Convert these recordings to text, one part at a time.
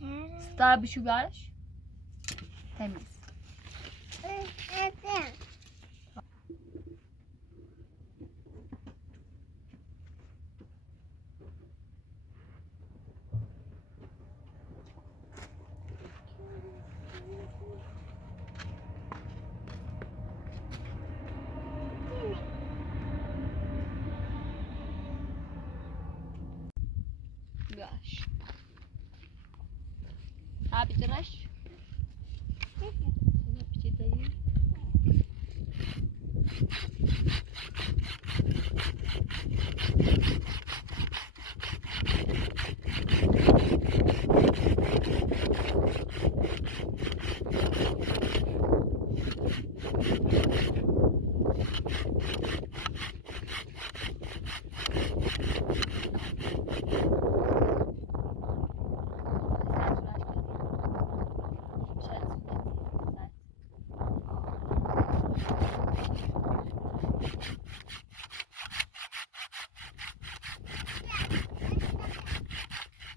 Star beşugaş. Temiz. Gaş. Abi tıraş. Bir dayı.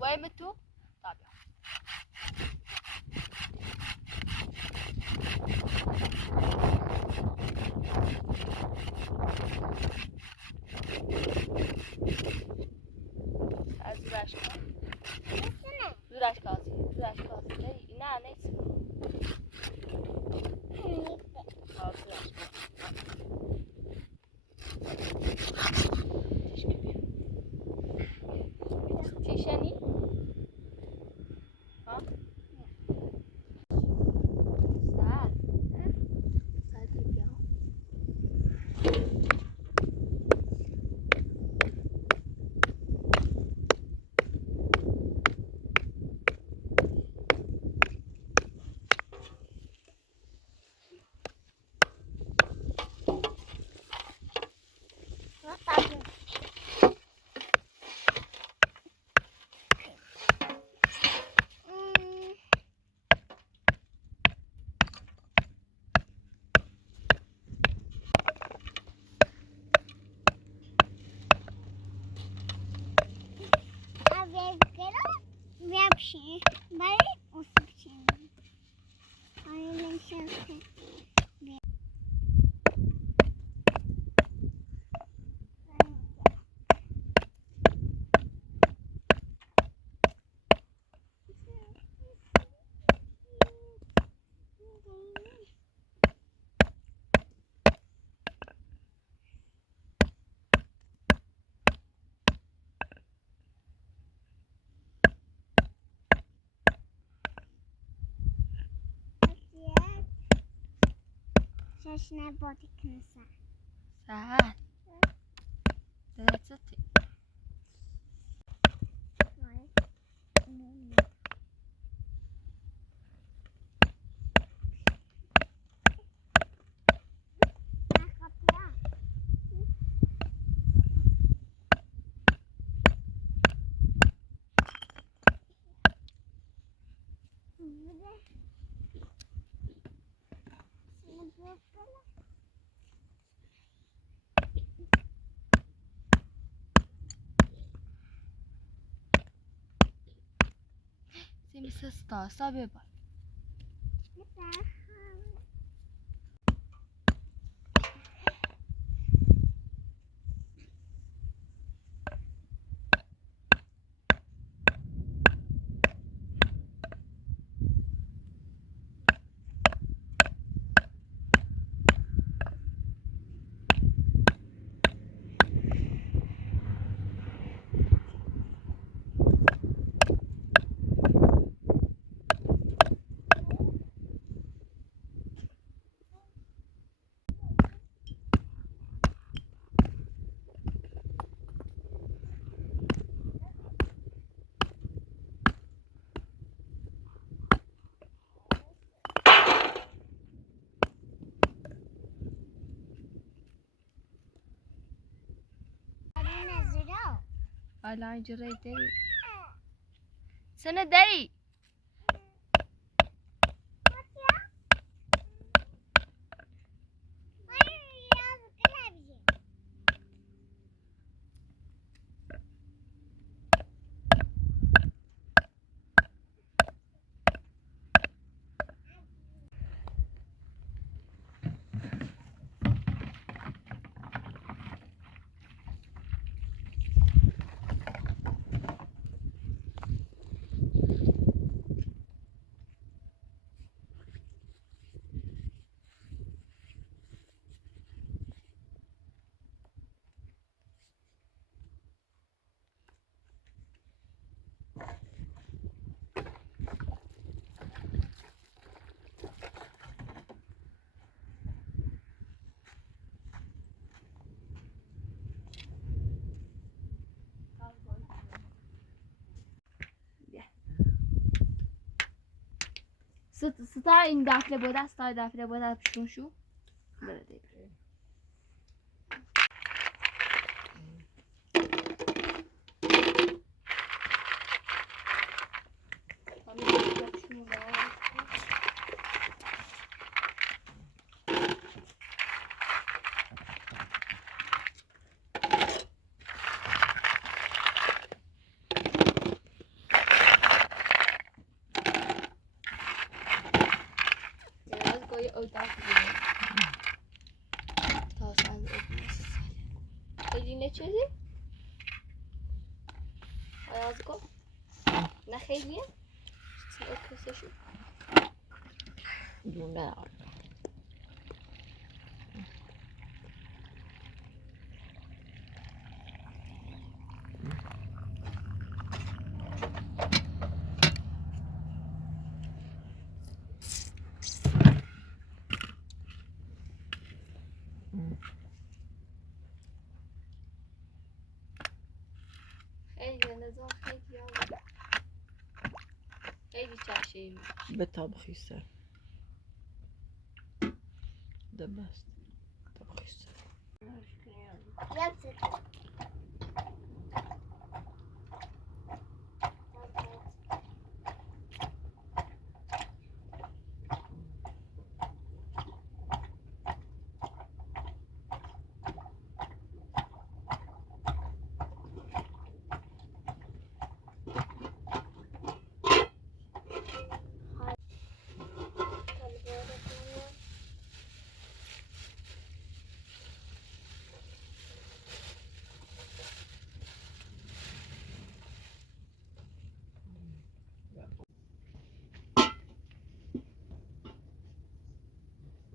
ويمتو طابع زراش قاضي لا نيس تيشاني ها ساعة يبيعوا Вообще, бери усыпчение. А я сейчас... Шашна ботикнса. ساعات ثلاثة Semi sesta sabe bak. Hala cırayı değil. Sana değil. ستا این دفعه بوده ستا دفعه بوده پشتون شو بره دیگه خیلی چیزی؟ آیاز کن نه خیلیه؟ کسشو دونه خیلی نظام خیلی آره خیلی چشمی به طبخی سر ده بست طبخی سر Yaptık.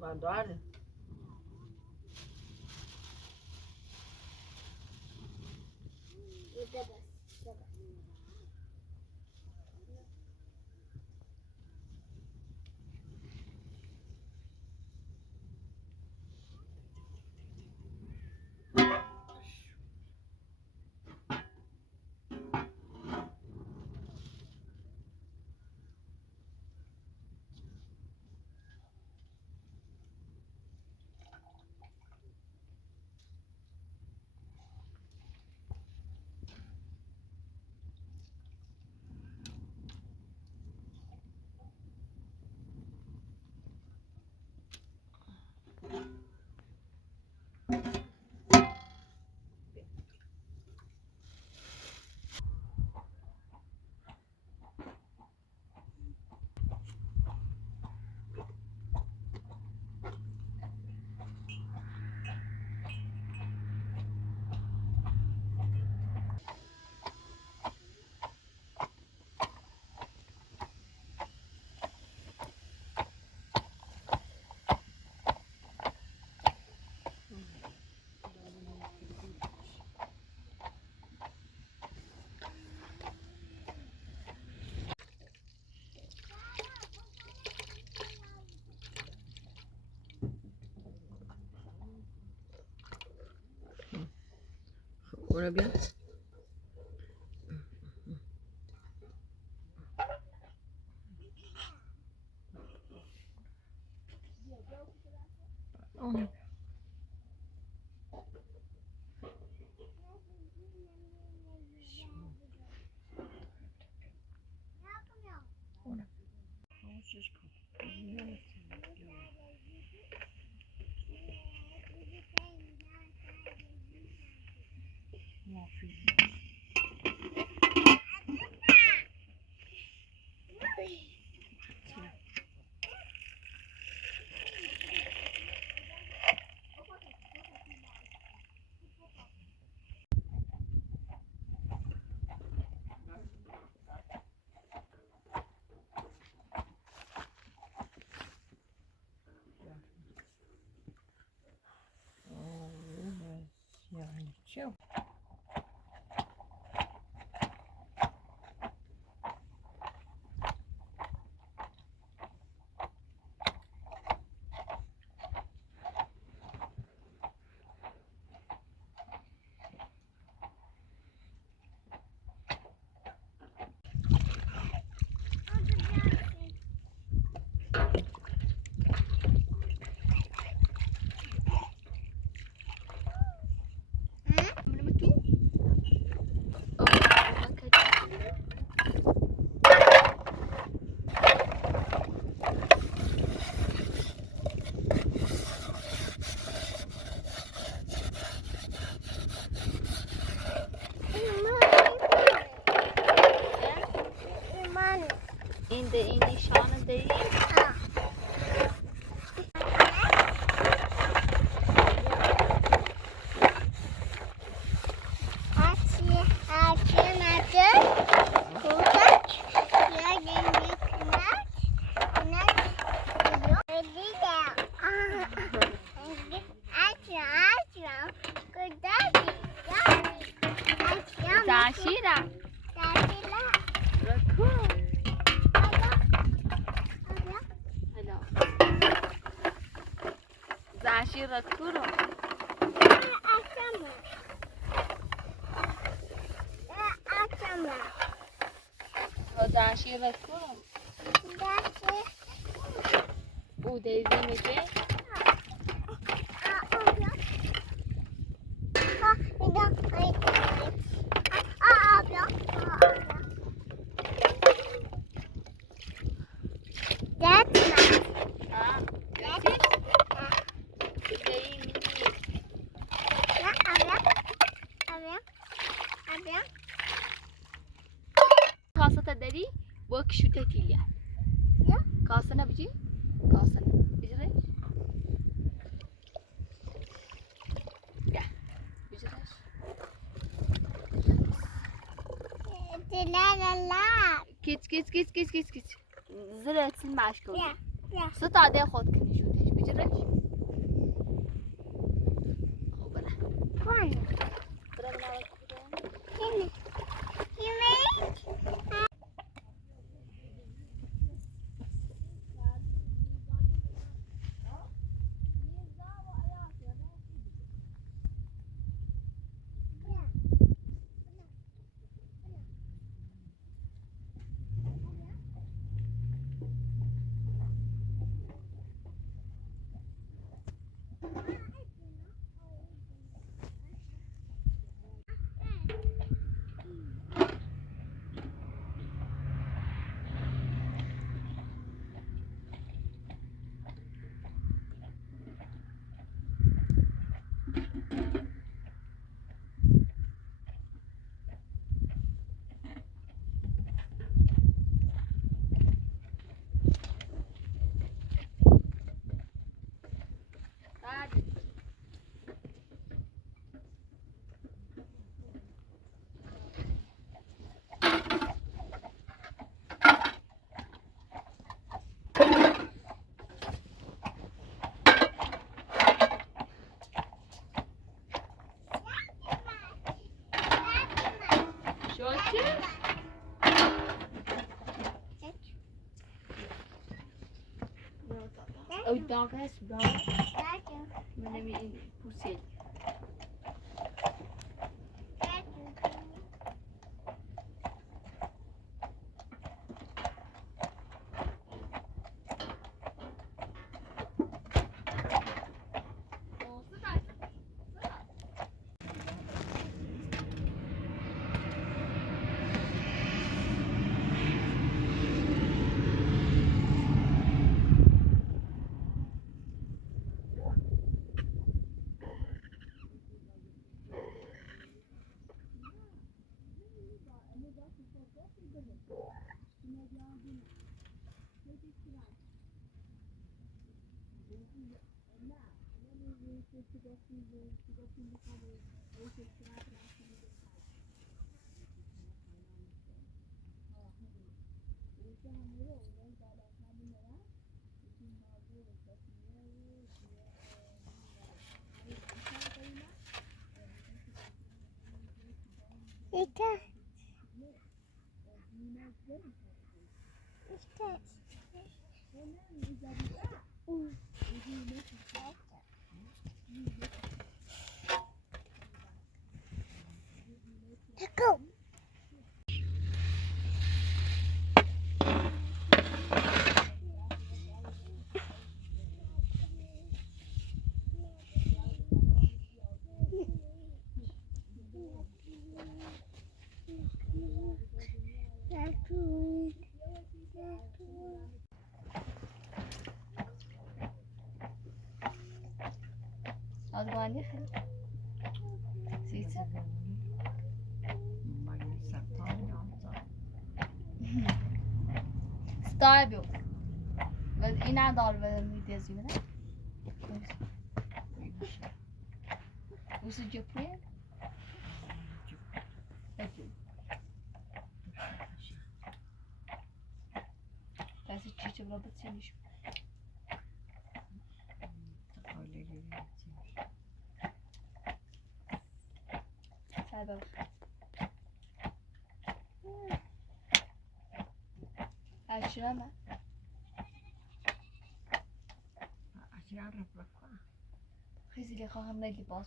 من داره Burada bas. Burada. اونو بیا اونو yani çiu این نشانه داری؟ Zashira. Rakun. Hello. Zashir Rakuro. Zashir Rakuro. Udezi mice. That's nice. Ah, That's that's it. it. Udezi mini. Kasata dari, work shoot kiliya. Yeah. Kasana biji. Kasana. Bijre. Yeah. Bijre. Kiç. Zıratsın başka. Yeah. Stada خود کنی شوتش بجرش. خب برا. Fun. برا بنا کدوم. You made? Hadi. Şoçu. O dog has brown. Mana mi pusing. Go. Advani. Siz. Stable. Ve ina darbe midesi mi? Usu cephe. Pesi çiçek robot seniş. Sebep. Aşıra mı? خیلی خواهم نگی باز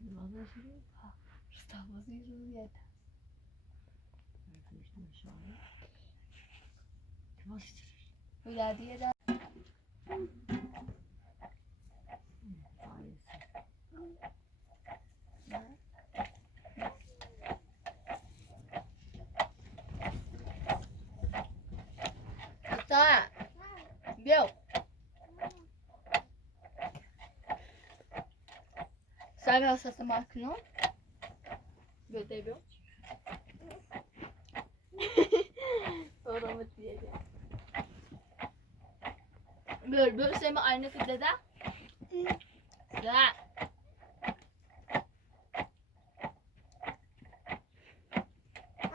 بسو رستاوازی رویت ولادیه دا تا بیو Sabe essa máquina? Meu Deus. Oramı diyeceğim. Böyle sevme aynı filde de. Da.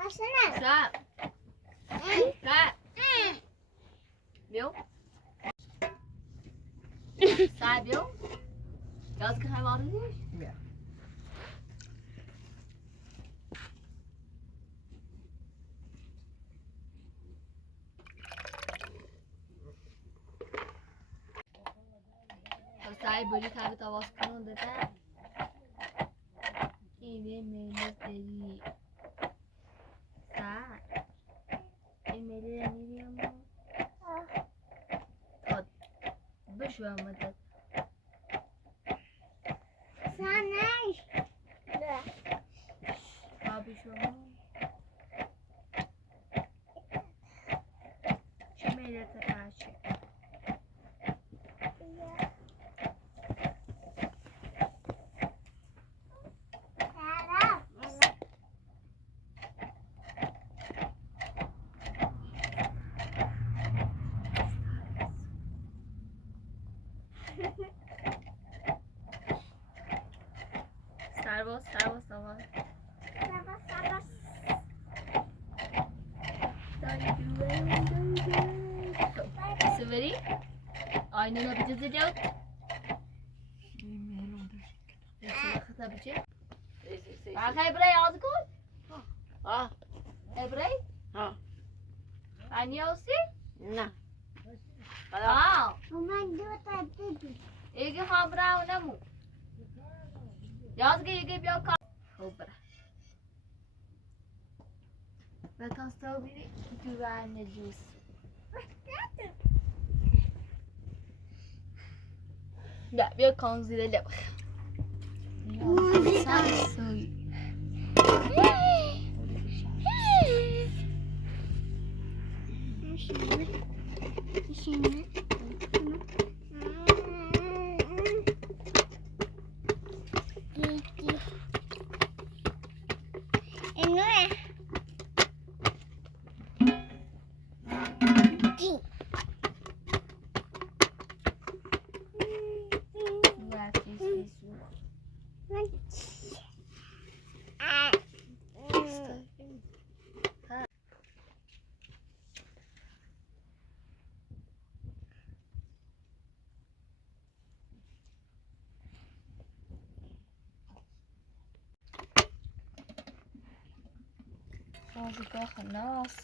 Asana. Sa. Sa. Meu. Sa meu. Yaz ki hayvanı değil. Ja. سعی بری تابه تواس کنون داده اینه میله داری سعی این میله میری اما تا بشو آمده Sana. تا بشو اما چه میله تقاشی سرباز سوری aynı ne yapacağız? خطا بچه آخه برای آز کن Ah, برای ha.انی آسی Na. Mama dua tadi. ایگه هم برای نمو یاد که ایگه بیا کار خوب برای بکن سو بیری دوان جوس نه بیا کن زیر لب سوی Şimdi. Gigi. Ini. Gigi. Azıcık خلاص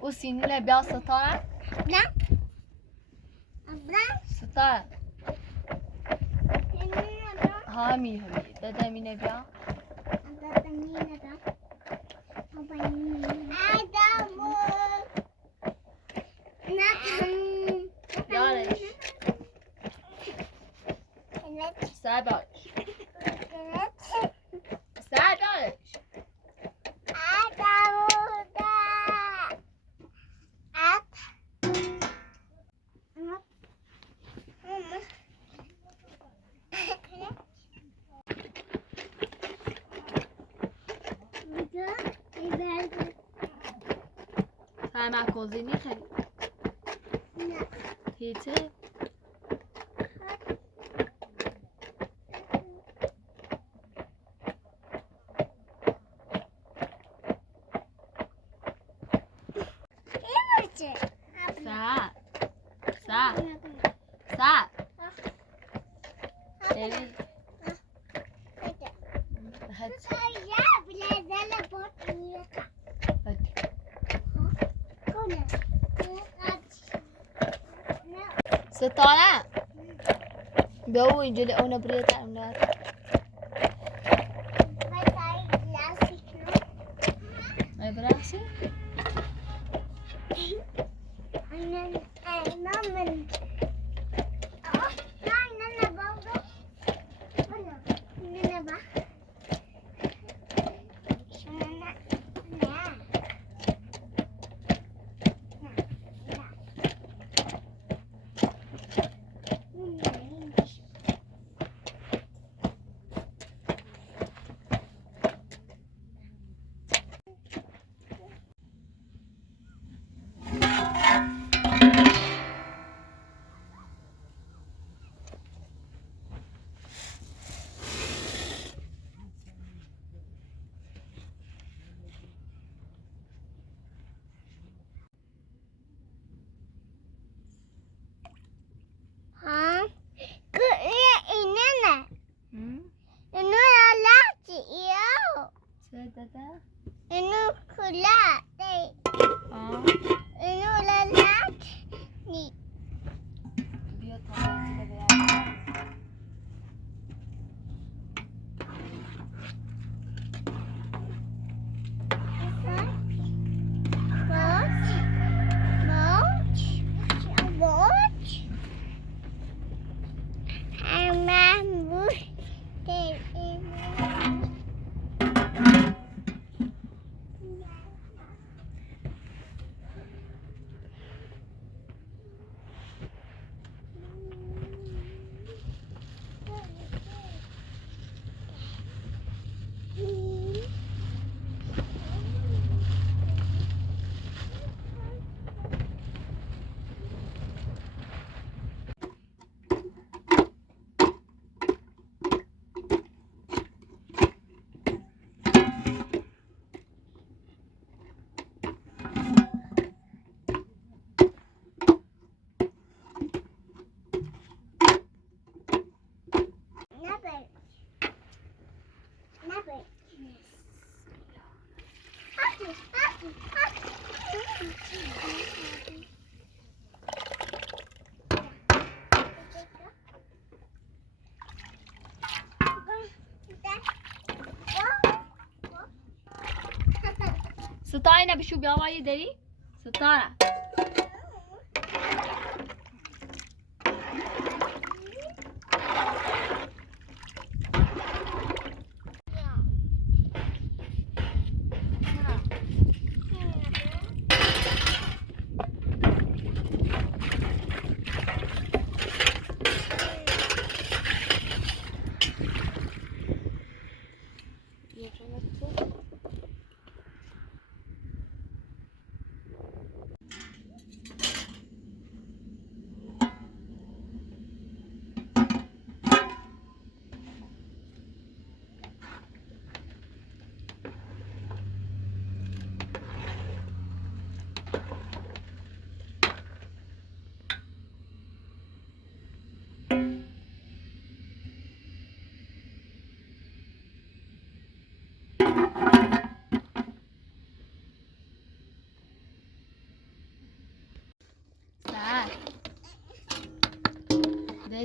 o sinirle biraz satar. Ne? Abla. Satar. Ini ada. Hami. Dedem yine bir. Ada ini ada. Apa ini? Ada bu. Nakam. Yarış. Evet. Serbest. Evet. Serbest. Ada burada. همه کوزینی خرید نه. هیچه این باشه. سر سر داری هد Ya bilezerle bot yiyecek. هد Kone. ستاره بیا اینجا اونو برید اونو ای برقصی سدده Ini kulat, آه ini lalat, ni. بیا تا اینجا بیا ستاره نبشو بیا وای داری ستاره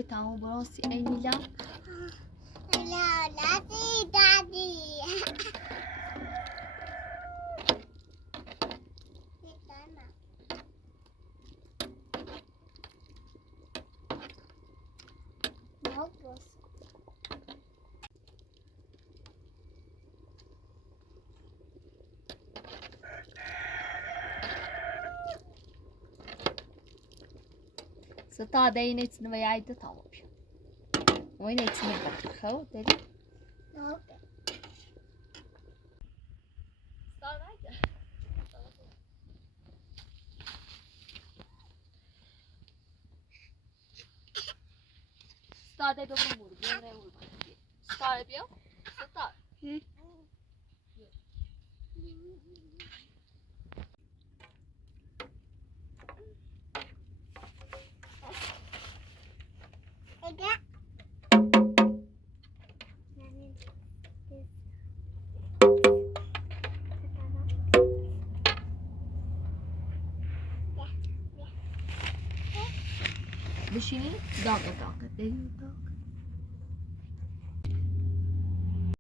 تمام براسي أي لا لا دادي دادي ستا داين اتسن ويايد تمام وين اتسن بخو داري Start dai dopo muri, non è urban. Start più? Start. Ega. Vicini? Dog.